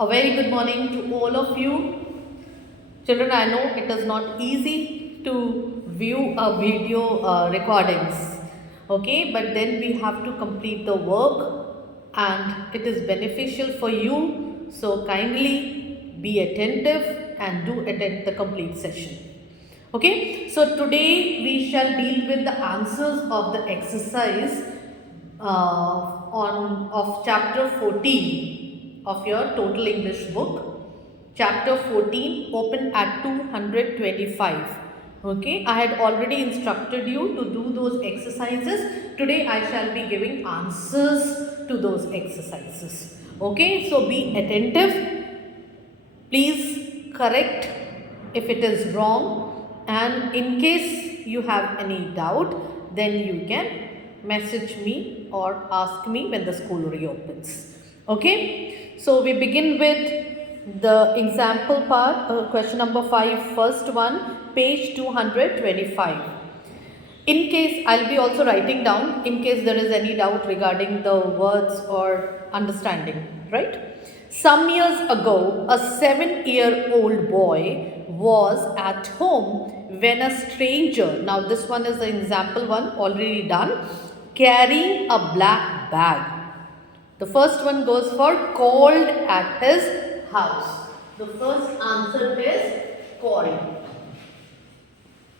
A very good morning to all of you. Children, I know it is not easy to view a video recordings, okay, but then we have to complete the work and it is beneficial for you. So kindly be attentive and do attend the complete session. Okay, so today we shall deal with the answers of the exercise on of chapter 14 of your total English book. Chapter 14 open at 225. Okay, I had already instructed you to do those exercises. Today I shall be giving answers to those exercises. Okay, so be attentive. Please correct if it is wrong, and in case you have any doubt, then you can message me or ask me when the school reopens. Okay, so we begin with the example part, question number 5, first one, page 225. In case, I'll be also writing down in case there is any doubt regarding the words or understanding, right? Some years ago, a 7-year-old boy was at home when a stranger, now this one is the example one already done, carrying a black bag. The first one goes for called at his house. The first answer is called.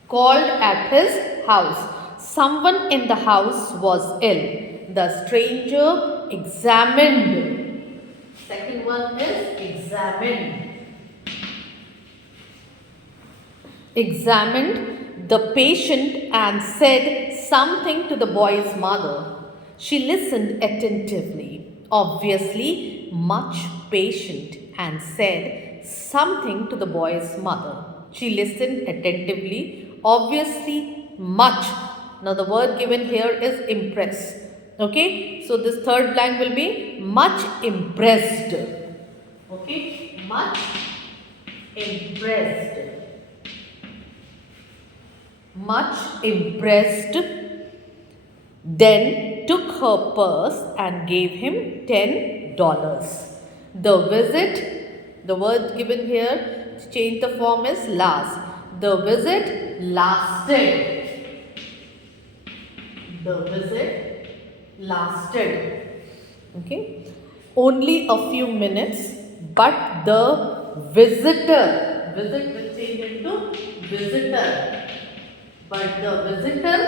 Called at his house. Someone in the house was ill. The stranger examined. Second one is examined. Examined the patient and said something to the boy's mother. She listened attentively, obviously much patient, and said something to the boy's mother. She listened attentively, obviously much. Now the word given here is impress. Okay, so this third blank will be much impressed. Okay, much impressed. Much impressed, then took her purse and gave him $10. The visit, the word given here to change the form is last. The visit lasted. The visit lasted. Okay. Only a few minutes, but the visitor, visit will change into visitor. But the visitor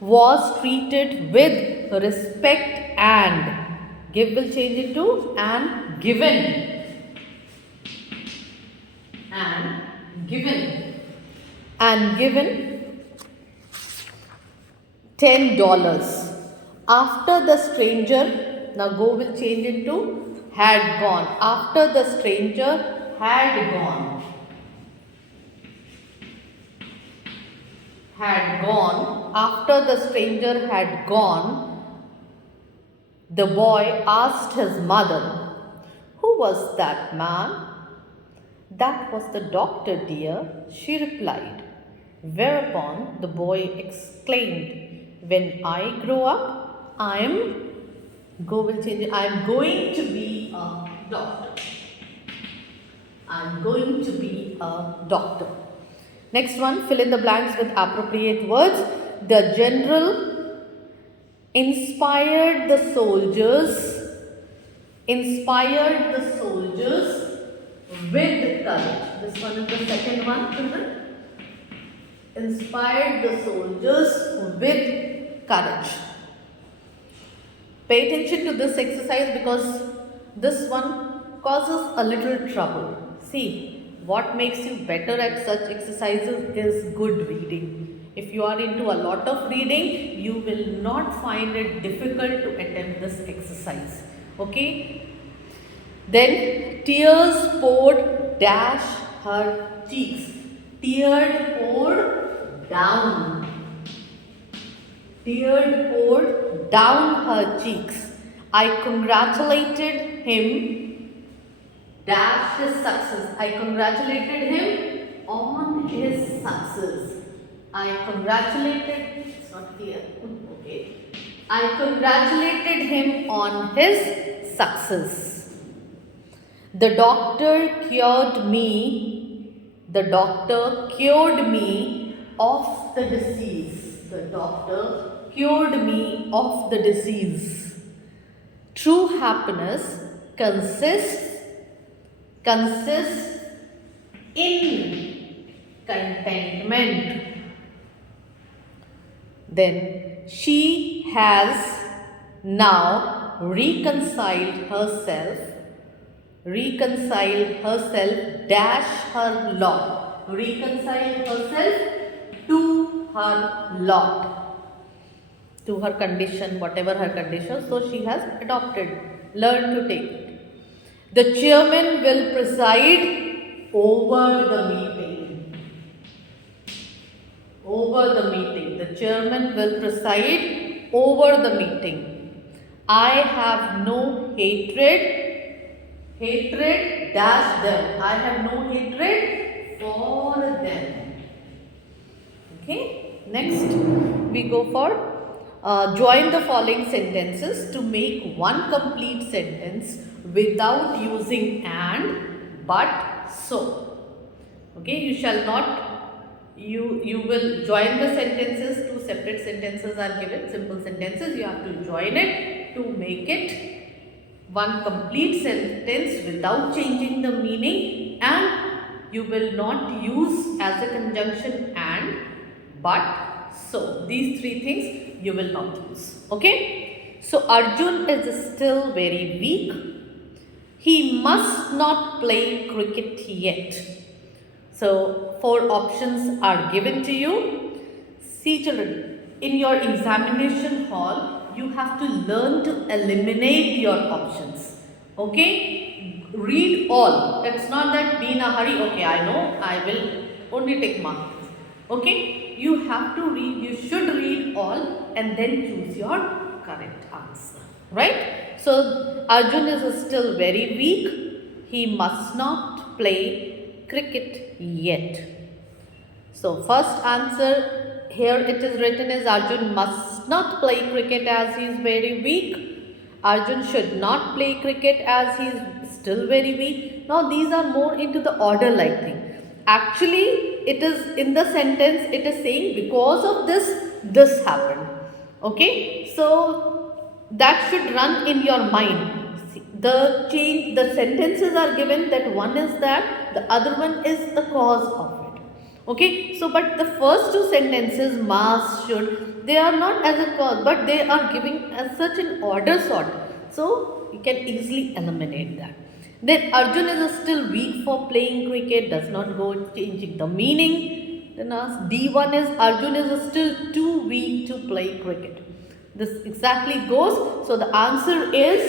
was treated with respect and give will change into and given. And given. And given $10. After the stranger, now go will change into had gone. After the stranger had gone. After the stranger had gone, the boy asked his mother, "Who was that man?" "That was the doctor, dear," she replied. Whereupon the boy exclaimed, "When I grow up, I am going to be a doctor. I am going to be a doctor." Next one, fill in the blanks with appropriate words. The general inspired the soldiers with courage. This one is the second one, children. Inspired the soldiers with courage. Pay attention to this exercise because this one causes a little trouble. See, what makes you better at such exercises is good reading. If you are into a lot of reading, you will not find it difficult to attempt this exercise. Okay? Then tears poured dash her cheeks. Tears poured down. Tears poured down her cheeks. I congratulated him. Dash his success. I congratulated him on his success. I congratulated, it's not here, okay. I congratulated him on his success. The doctor cured me. The doctor cured me of the disease. The doctor cured me of the disease. True happiness consists in contentment. Then she has now reconciled herself dash her lot, reconciled herself to her lot, to her condition, whatever her condition, so she has adopted, learned to take it. The chairman will preside over the meeting. Over the meeting. The chairman will preside over the meeting. I have no hatred dash them. I have no hatred for them. Okay. Next, we go for join the following sentences to make one complete sentence without using and, but, so. Okay, you shall not, you will join the sentences. Two separate sentences are given, simple sentences. You have to join it to make it one complete sentence without changing the meaning, and you will not use as a conjunction and, but, so. These three things you will not use. Okay. So Arjun is still very weak. He must not play cricket yet. So 4 options are given to you. See children, in your examination hall, you have to learn to eliminate your options. Okay? Read all. It's not that be in a hurry, okay, I know, I will only take marks. Okay? You have to read, you should read all and then choose your correct answer. Right? So, Arjun is still very weak. He must not play cricket yet. So, first answer here it is written as Arjun must not play cricket as he is very weak. Arjun should not play cricket as he is still very weak. Now, these are more into the order like thing. Actually, it is in the sentence, it is saying because of this happened. Okay, so that should run in your mind. The sentences are given that one is that, the other one is the cause of it. Okay, so but the first 2 sentences, must, should, they are not as a cause, but they are giving as such an order sort. So you can easily eliminate that. Then Arjun is still weak for playing cricket, does not go changing the meaning. Then D1 is Arjun is still too weak to play cricket. This exactly goes. So the answer is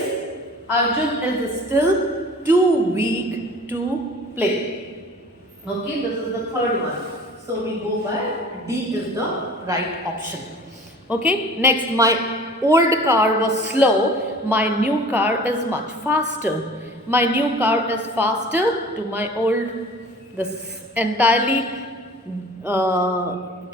Arjun is still too weak to play. Okay, this is the third one. So we go by D is the right option. Okay, next, my old car was slow, my new car is much faster. My new car is faster to my old. This entirely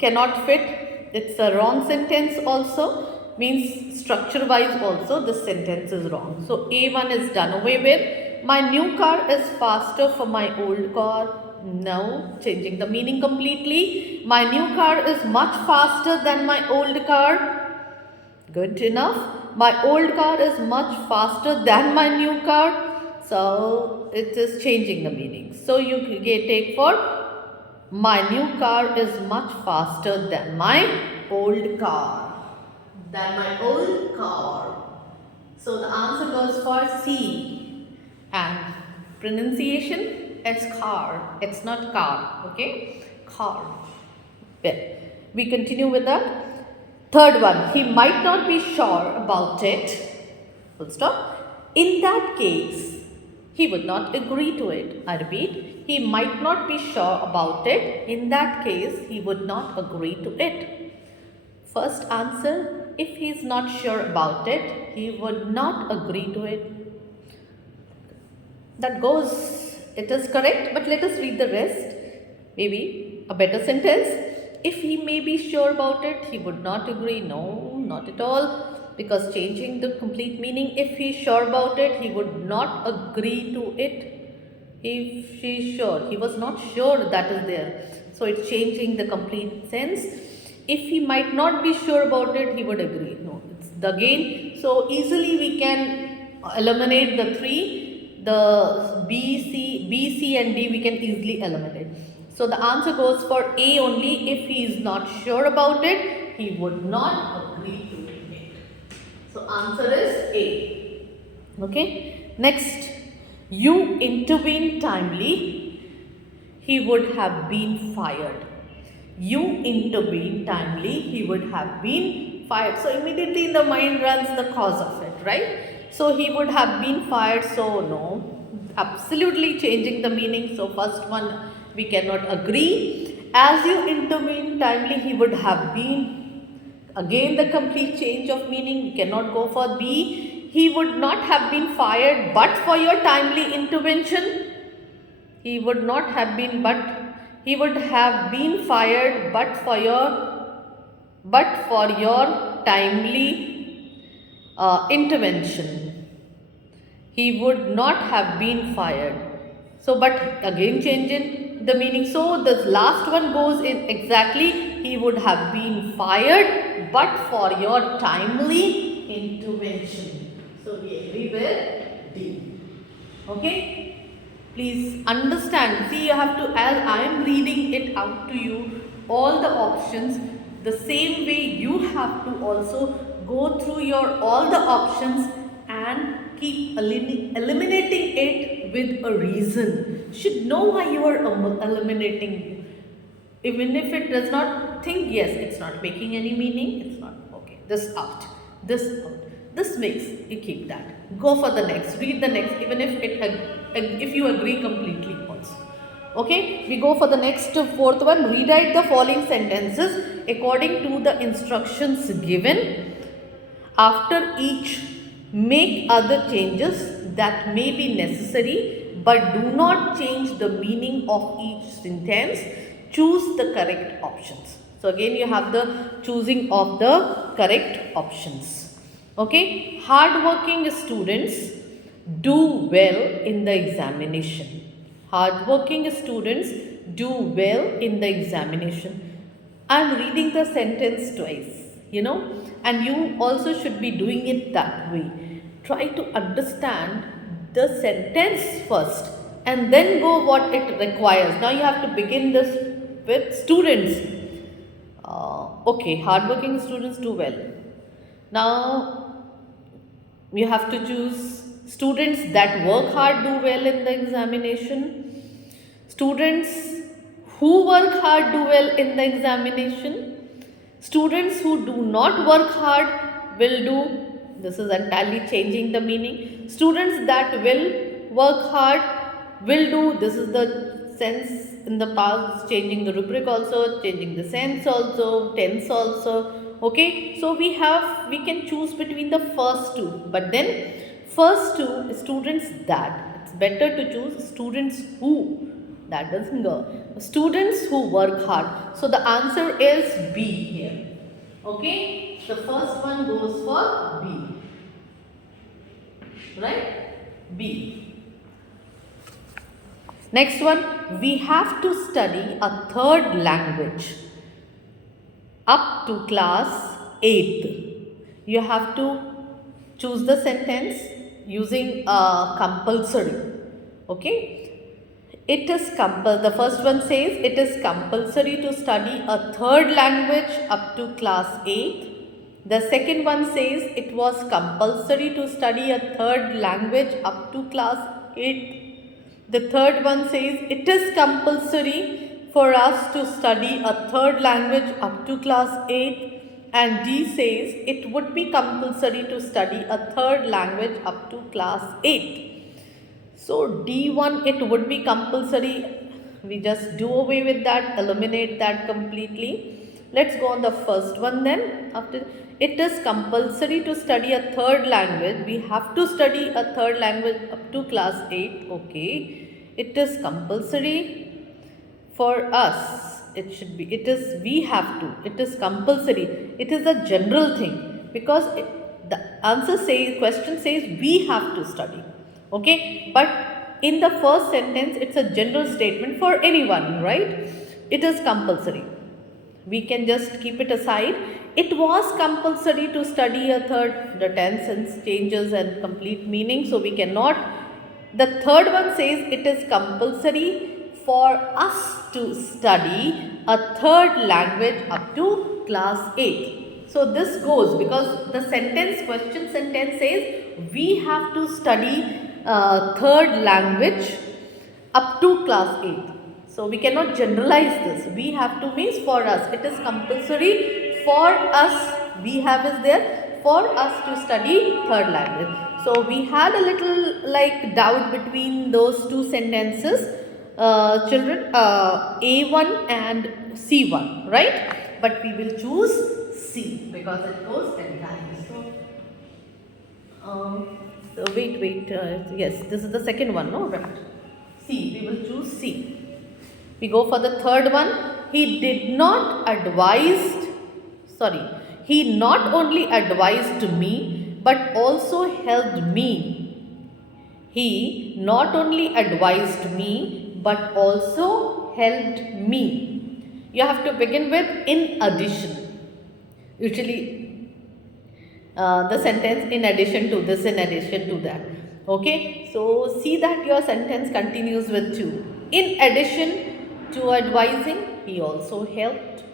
cannot fit. It's a wrong sentence also. Means structure wise also this sentence is wrong. So A1 is done away with. My new car is faster for my old car. No, changing the meaning completely. My new car is much faster than my old car. Good enough. My old car is much faster than my new car. So it is changing the meaning. So you take for my new car is much faster than my old car. So the answer goes for C. And pronunciation, it's car. It's not car. Okay? Car. Well, we continue with the third one. He might not be sure about it. Full stop. In that case, he would not agree to it. I repeat, he might not be sure about it. In that case, he would not agree to it. First answer, if he is not sure about it, he would not agree to it. That goes, it is correct, but let us read the rest. Maybe a better sentence. If he may be sure about it, he would not agree. No, not at all. Because changing the complete meaning, if he is sure about it, he would not agree to it. If she is sure, he was not sure that is there. So it's changing the complete sense. If he might not be sure about it, he would agree. No, it's the again. So easily we can eliminate the three, the B, C and D we can easily eliminate. So the answer goes for A only. If he is not sure about it, he would not agree to it. So answer is A. Okay. Next, you intervened timely, he would have been fired. You intervened timely, he would have been fired. So immediately in the mind runs the cause of it, right? So he would have been fired. So no, absolutely changing the meaning. So first one we cannot agree. As you intervened timely, he would have been, again the complete change of meaning. We cannot go for B. He would not have been fired but for your timely intervention. He would not have been he would have been fired but for your timely intervention. He would not have been fired. So but again changing the meaning. So the last one goes in exactly, he would have been fired but for your timely intervention. So we agree with D. Okay. Please understand. See, you have to, as I am reading it out to you, all the options, the same way you have to also go through your all the options and keep eliminating it with a reason. Should know why you are eliminating. Even if it does not think, yes, it's not making any meaning, it's not, okay, this out, this makes, you keep that. Go for the next, read the next, even if if you agree completely also. Okay, we go for the next fourth one. Rewrite the following sentences according to the instructions given. After each, make other changes that may be necessary, but do not change the meaning of each sentence. Choose the correct options. So again you have the choosing of the correct options. Okay, hardworking students do well in the examination. Hardworking students do well in the examination. I am reading the sentence twice, and you also should be doing it that way. Try to understand the sentence first and then go what it requires. Now you have to begin this with students. Okay, hardworking students do well. Now you have to choose students that work hard do well in the examination. Students who work hard do well in the examination. Students who do not work hard will do. This is entirely changing the meaning. Students that will work hard will do. This is the sense in the past, changing the rubric also, changing the sense also, tense also. Okay, so we can choose between the first two, but then first two students that, it's better to choose students who, that doesn't go, students who work hard. So the answer is B here. Okay, the first one goes for B, right? B. Next one, we have to study a third language up to class 8th. You have to choose the sentence using compulsory. Okay, it is the first one says it is compulsory to study a third language up to class 8th. The second one says it was compulsory to study a third language up to class 8th. The third one says it is compulsory for us to study a third language up to class 8th. And D says it would be compulsory to study a third language up to class 8th. So D1, it would be compulsory. We just do away with that, eliminate that completely. Let's go on the first one then. After it is compulsory to study a third language. We have to study a third language up to class 8. Okay. It is compulsory for us. It should be, we have to. It is compulsory. It is a general thing because the answer says, question says we have to study. Okay. But in the first sentence, it's a general statement for anyone, right? It is compulsory. We can just keep it aside. It was compulsory to study a third, the tense changes and complete meaning. So we cannot. The third one says it is compulsory for us to study a third language up to class 8. So this goes because the question sentence says we have to study third language up to class 8. So we cannot generalize this. We have to means for us. It is compulsory for us. We have is there for us to study third language. So we had a little like doubt between those two sentences, children, A1 and C1, right? But we will choose C because it goes entirely. So wait. Yes, this is the second one, no? Right. C. We will choose C. We go for the third one. He not only advised me, but also helped me. He not only advised me, but also helped me. You have to begin with in addition. Usually, the sentence in addition to this, in addition to that. Okay, so see that your sentence continues with two. In addition to advising, he also helped.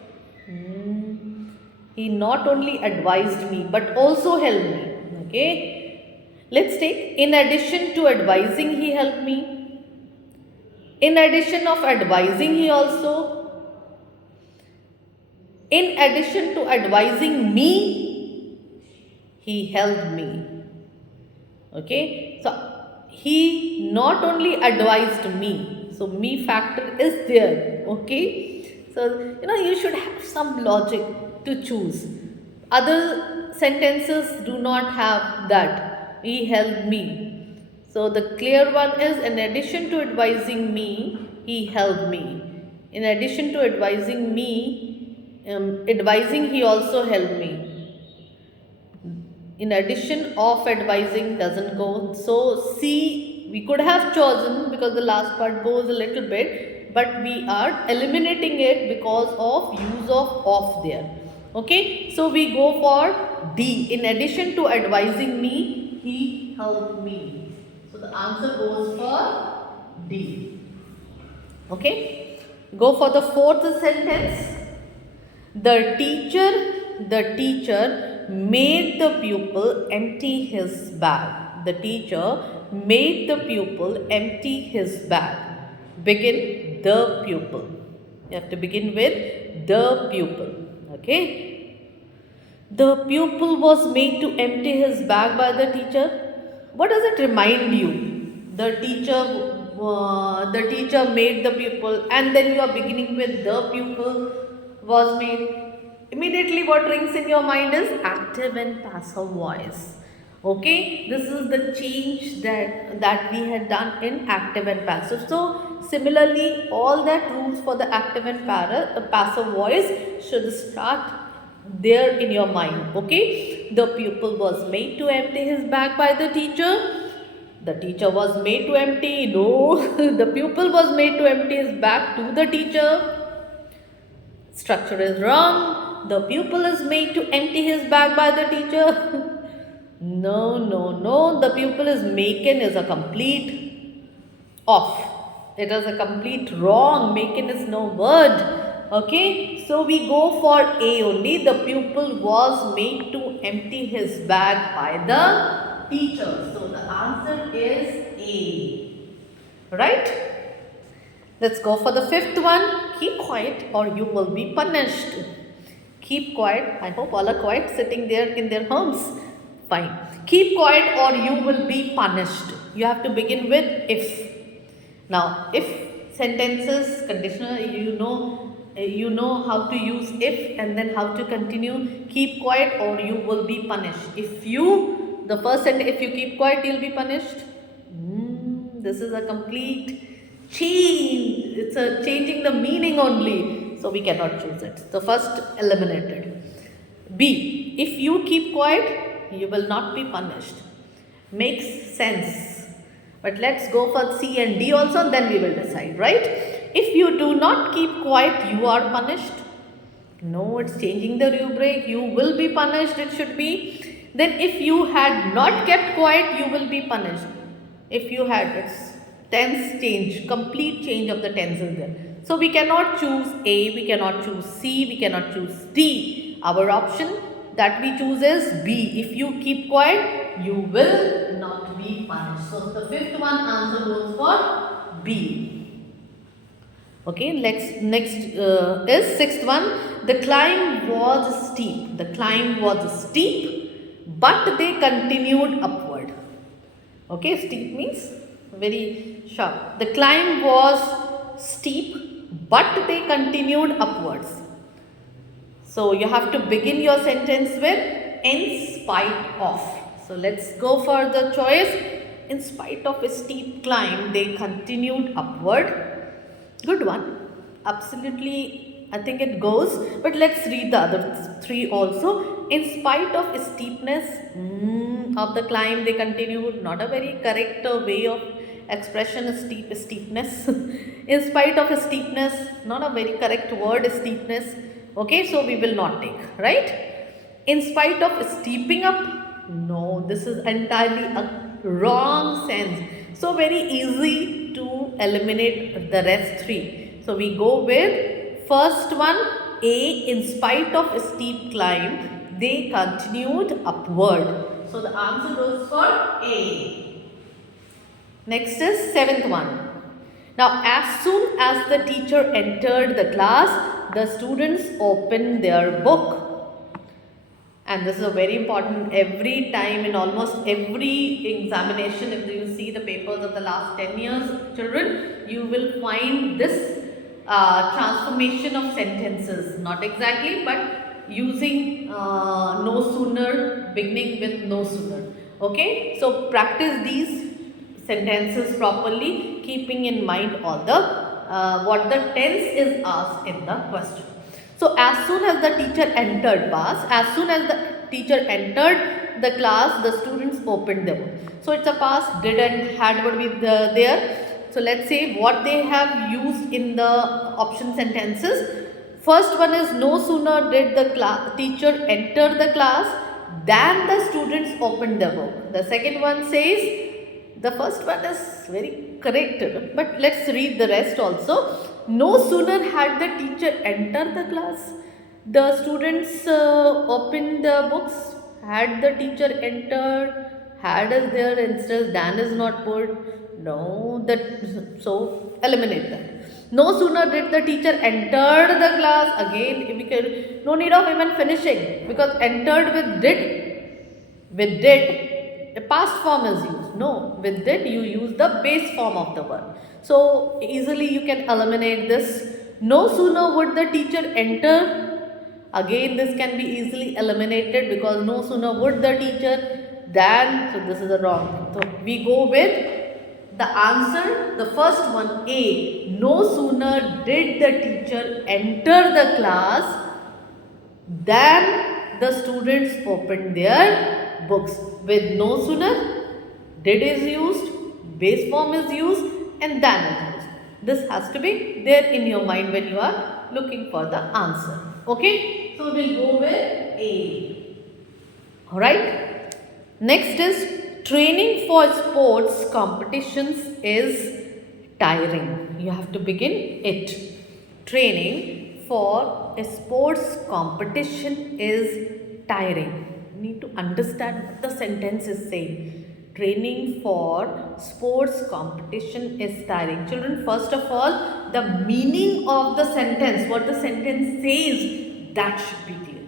He not only advised me but also helped me. Okay, let's take in addition to advising, he helped me. In addition of advising, he also. In addition to advising me, he helped me. Okay, so he not only advised me, so me factor is there. Okay, so you should have some logic to choose. Other sentences do not have that. He helped me. So the clear one is in addition to advising me, he helped me. In addition to advising me, advising, he also helped me. In addition of advising doesn't go. So C we could have chosen because the last part goes a little bit, but we are eliminating it because of use of there. Okay, so we go for D. In addition to advising me, he helped me. So the answer goes for D. Okay, go for the fourth sentence. The teacher made the pupil empty his bag. The teacher made the pupil empty his bag. Begin the pupil. You have to begin with the pupil. Okay. The pupil was made to empty his bag by the teacher. What does it remind you? The teacher made the pupil, and then you are beginning with the pupil was made. Immediately what rings in your mind is active and passive voice. Okay, this is the change that we had done in active and passive. So similarly, all that rules for the active and passive voice should start there in your mind. Okay, the pupil was made to empty his bag by the teacher. The teacher was made to empty. No, the pupil was made to empty his bag to the teacher. Structure is wrong. The pupil is made to empty his bag by the teacher. No. The pupil is maken is a complete off. It is a complete wrong. Maken is no word. Okay. So we go for A only. The pupil was made to empty his bag by the teacher. So the answer is A. Right? Let's go for the fifth one. Keep quiet or you will be punished. Keep quiet. I hope all are quiet sitting there in their homes. Fine. Keep quiet or you will be punished. You have to begin with if. Now, if sentences, conditional, you know how to use if and then how to continue. Keep quiet or you will be punished. The first sentence, if you keep quiet, you'll be punished. This is a complete change. It's a changing the meaning only. So we cannot choose it. The first eliminated. B. If you keep quiet, you will not be punished. Makes sense. But let's go for C and D also, then we will decide, right? If you do not keep quiet, you are punished. No, it's changing the rubric. You will be punished, it should be. Then if you had not kept quiet, you will be punished. If you had, it's tense change, complete change of the tenses there. So we cannot choose A, we cannot choose C, we cannot choose D. Our option that we choose is B. If you keep quiet, you will not be punished. So the fifth one answer goes for B. Okay, next is sixth one. The climb was steep. The climb was steep, but they continued upward. Okay, steep means very sharp. The climb was steep, but they continued upwards. So you have to begin your sentence with in spite of. So let's go for the choice. In spite of a steep climb, they continued upward. Good one. Absolutely, I think it goes. But let's read the other three also. In spite of steepness of the climb, they continued. Not a very correct way of expression, steepness. In spite of steepness, not a very correct word, steepness. Okay, so we will not take, right? In spite of steeping up, no, this is entirely a wrong sense. So very easy to eliminate the rest three. So we go with first one, A. In spite of a steep climb, they continued upward. So the answer goes for A. Next is seventh one. Now as soon as the teacher entered the class, the students opened their book. And this is a very important every time in almost every examination. If you see the papers of the last 10 years, children, you will find this transformation of sentences. Not exactly, but using no sooner, beginning with no sooner. Okay, so practice these sentences properly, keeping in mind all the what the tense is asked in the question. So as soon as the teacher entered as soon as the teacher entered the class, the students opened the book. So it's a past, did and had would be there. So let's say what they have used in the option sentences. First one is no sooner did the teacher enter the class than the students opened the book. The second one says, the first one is very correct, but let's read the rest also. No sooner had the teacher entered the class, the students opened the books. Had the teacher entered, had is there instead, than is not put. No, so eliminate that. No sooner did the teacher entered the class, again we can, no need of even finishing, because entered with did, a past form is used. No, with did you use the base form of the verb. So easily you can eliminate this. No sooner would the teacher enter. Again this can be easily eliminated because no sooner would the teacher than. So this is a wrong thing. So we go with the answer. The first one, A. No sooner did the teacher enter the class than the students opened their books. With no sooner, did is used, base form is used, and than is used. This has to be there in your mind when you are looking for the answer. Okay, so we'll go with A. Alright. Next is training for sports competitions is tiring. You have to begin it. Training for a sports competition is tiring. You need to understand what the sentence is saying. Training for sports competition is tiring. Children, first of all, the meaning of the sentence, what the sentence says, that should be clear.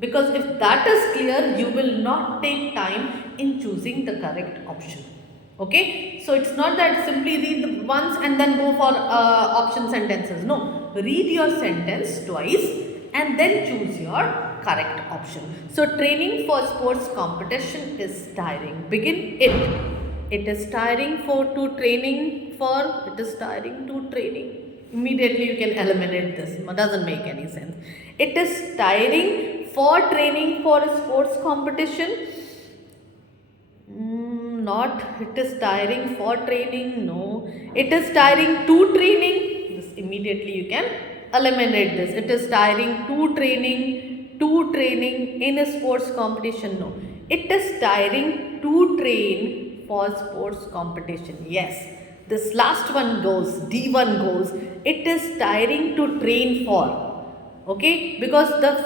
Because if that is clear, you will not take time in choosing the correct option. Okay, so it's not that simply read once and then go for option sentences. No, read your sentence twice and then choose your correct option. So training for sports competition is tiring. Begin it. It is tiring to training for. It is tiring to training. Immediately you can eliminate this. It doesn't make any sense. It is tiring for training for a sports competition. not it is tiring for training. No, it is tiring to training. This immediately you can eliminate this. It is tiring to training in a sports competition. No, it is tiring to train for sports competition. Yes, this last one goes, D1 goes, it is tiring to train for. Okay, because the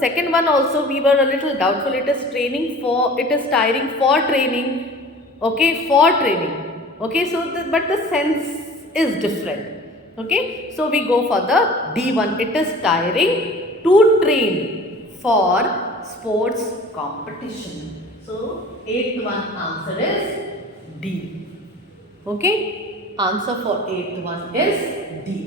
second one also we were a little doubtful. It is tiring for training. Okay, for training. Okay, so but the sense is different. Okay, so we go for the D1. It is tiring to train for sports competition. So 8th one answer is D. Okay, answer for 8th one is D.